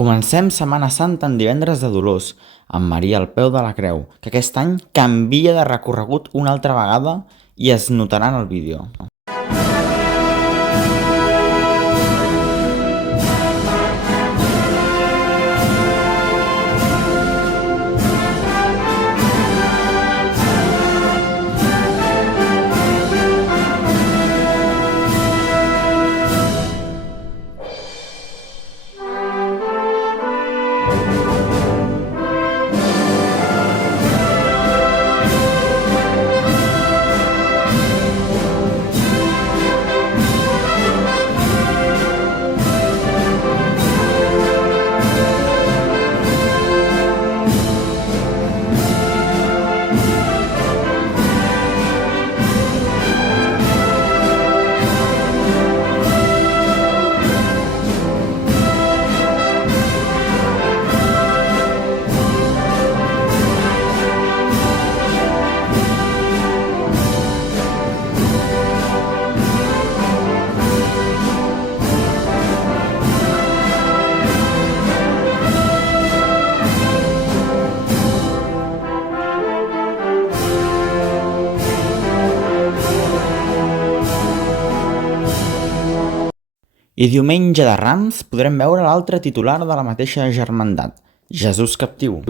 Comencem Setmana Santa en divendres de Dolors, amb Maria al peu de la creu, que aquest any canvia de recorregut una altra vegada i es notarà en el vídeo. I diumenge de Rams podrem veure l'altre titular de la mateixa germandat, Jesús captiu.